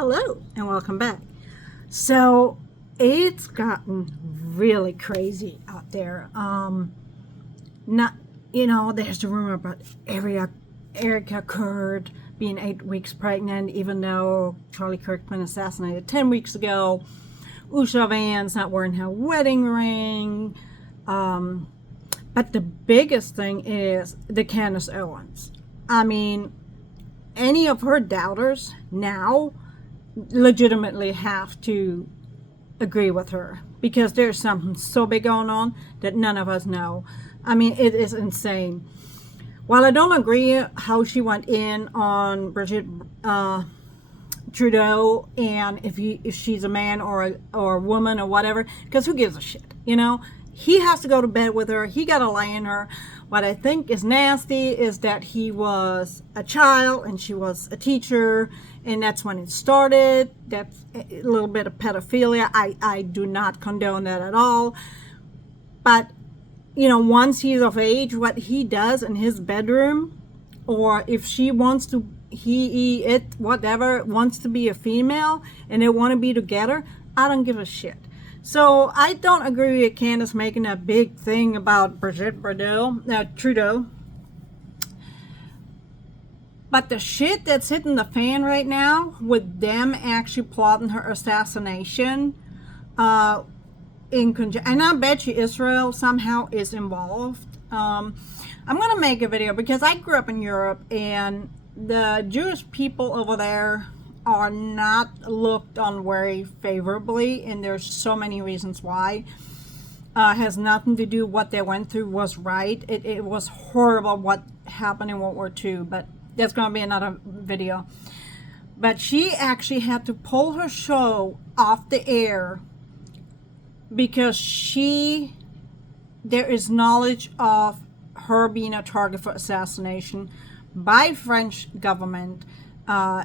Hello and welcome back. So it's gotten really crazy out there. Not there's the rumor about Erika Kirk being 8 weeks pregnant, even though Charlie Kirk been assassinated 10 weeks ago. Usha Van's not wearing her wedding ring. But the biggest thing is the Candace Owens. I mean, any of her doubters now legitimately have to agree with her, because there's something so big going on that none of us know. I mean, it is insane. While I don't agree how she went in on Bridget Trudeau, and if she's a man or a woman or whatever, because who gives a shit, He has to go to bed with her. He got to lie in her. What I think is nasty is that he was a child and she was a teacher, and that's when it started. That's a little bit of pedophilia. I do not condone that at all. But, once he's of age, what he does in his bedroom, or if she wants to, wants to be a female and they want to be together, I don't give a shit. So I don't agree with Candace making a big thing about Bridget Trudeau. But the shit that's hitting the fan right now, with them actually plotting her assassination, and I bet you Israel somehow is involved. I'm going to make a video because I grew up in Europe, and the Jewish people over there are not looked on very favorably, and there's so many reasons why. Has nothing to do what they went through was right. It was horrible what happened in World War II, but that's going to be another video. But she actually had to pull her show off the air because there is knowledge of her being a target for assassination by French government,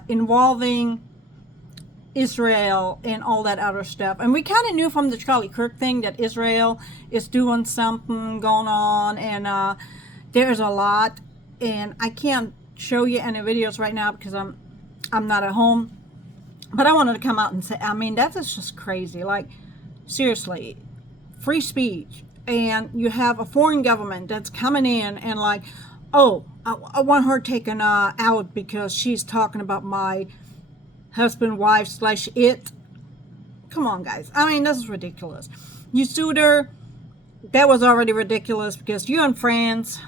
involving Israel and all that other stuff. And we kind of knew from the Charlie Kirk thing that Israel is doing something going on, and there's a lot, and I can't show you any videos right now because I'm not at home. But I wanted to come out and say, I mean, that is just crazy. Like, seriously, free speech, and you have a foreign government that's coming in and like, oh, I want her taken out because she's talking about my husband, wife / it. Come on, guys. I mean, this is ridiculous. You sued her. That was already ridiculous because you and French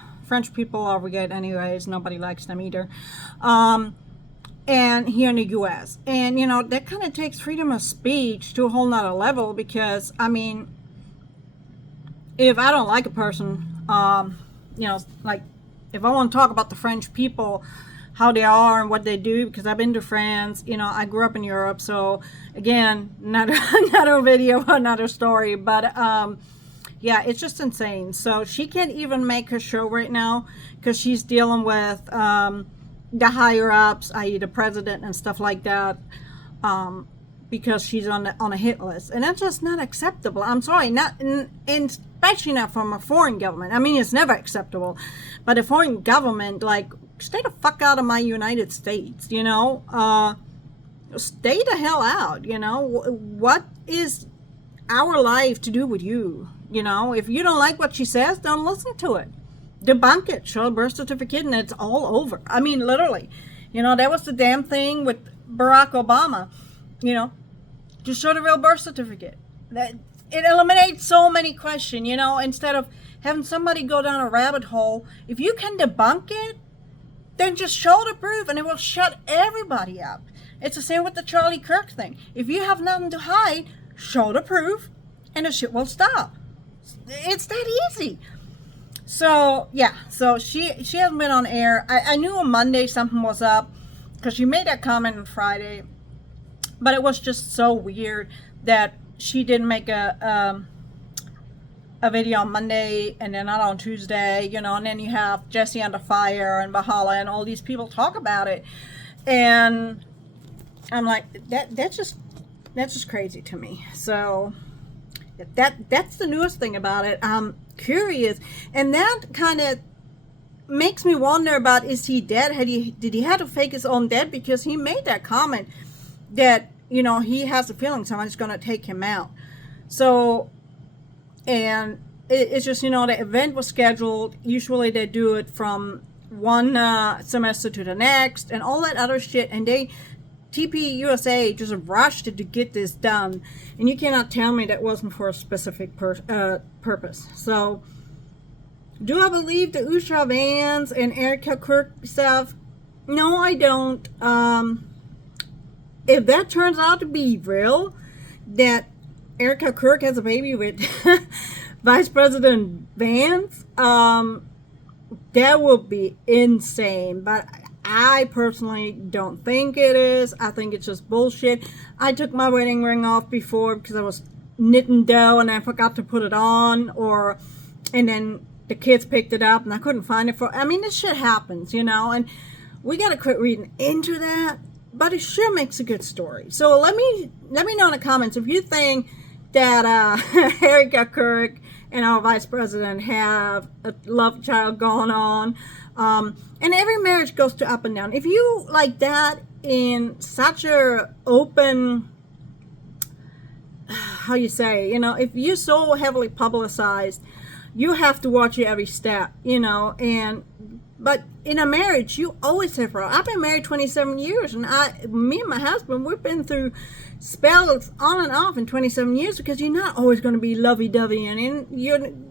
people are weird anyways. Nobody likes them either. And here in the U.S. And, that kind of takes freedom of speech to a whole nother level, because, I mean, if I don't like a person, like, if I want to talk about the French people, how they are and what they do, because I've been to France, I grew up in Europe. So again, another video, another story. But yeah, it's just insane. So she can't even make her show right now because she's dealing with the higher ups, i.e. the president and stuff like that, because she's on a hit list, and that's just not acceptable. I'm sorry, and especially not from a foreign government. I mean, it's never acceptable, but a foreign government, like, stay the fuck out of my United States, stay the hell out. What is our life to do with you? If you don't like what she says, don't listen to it. Debunk it, show a birth certificate, and it's all over. I mean, literally, that was the damn thing with Barack Obama. Just show the real birth certificate. That it eliminates so many questions. Instead of having somebody go down a rabbit hole, if you can debunk it, then just show the proof, and it will shut everybody up. It's the same with the Charlie Kirk thing. If you have nothing to hide, show the proof, and the shit will stop. It's that easy. So, yeah, so she hasn't been on air. I knew on Monday something was up because she made that comment on Friday, but it was just so weird that she didn't make a video on Monday and then not on Tuesday, and then you have Jesse Under Fire and Bahala and all these people talk about it. And I'm like, that's just crazy to me. So that's the newest thing about it. I'm curious, and that kind of makes me wonder about, is he dead? Did he have to fake his own death? Because he made that comment that, you know, he has a feeling somebody's going to take him out. So, and it's just, you know, the event was scheduled. Usually they do it from one semester to the next and all that other shit. And TP USA just rushed to get this done. And you cannot tell me that wasn't for a specific purpose. So, do I believe the Usha Vance and Erika Kirk stuff? No, I don't. If that turns out to be real, that Erika Kirk has a baby with Vice President Vance, that would be insane. But I personally don't think it is. I think it's just bullshit. I took my wedding ring off before because I was knitting dough and I forgot to put it on, and then the kids picked it up and I couldn't find it I mean, this shit happens, you know, and we got to quit reading into that, but it sure makes a good story. So let me know in the comments if you think that Erika Kirk and our vice president have a love child going on. And every marriage goes to up and down. If you like that in such a open, how you say, you know, if you're so heavily publicized, you have to watch your every step, you know, but in a marriage, you always have problems. I've been married 27 years, and me and my husband, we've been through spells on and off in 27 years because you're not always going to be lovey-dovey, and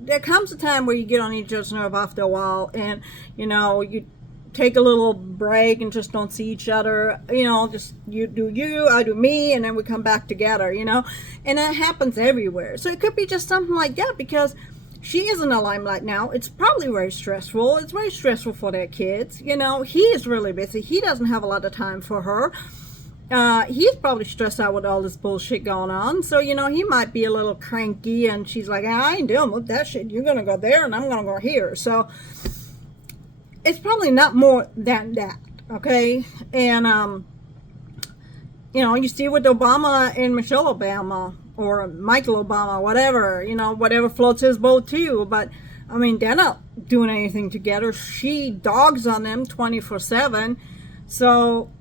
there comes a time where you get on each other's nerve after a while, and, you know, you take a little break and just don't see each other, you know, just you do you, I do me, and then we come back together, you know, and that happens everywhere. So it could be just something like that because she is in the limelight now. It's probably very stressful. It's very stressful for their kids. You know, he is really busy. He doesn't have a lot of time for her. He's probably stressed out with all this bullshit going on. So, you know, he might be a little cranky and she's like, I ain't dealing with that shit. You're going to go there and I'm going to go here. So it's probably not more than that. Okay. And, you know, you see with Obama and Michelle Obama, or Michael Obama, whatever, you know, whatever floats his boat too. But, I mean, they're not doing anything together. She dogs on them 24/7. So,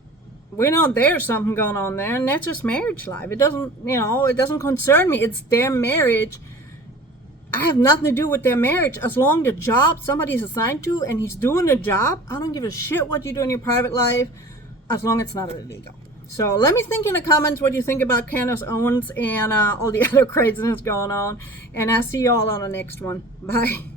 we know there's something going on there, and that's just marriage life. It doesn't, you know, it doesn't concern me. It's their marriage. I have nothing to do with their marriage. As long as the job somebody's assigned to and he's doing the job, I don't give a shit what you do in your private life, as long as it's not illegal. So let me think in the comments what you think about Candace Owens and all the other craziness going on. And I'll see you all on the next one. Bye.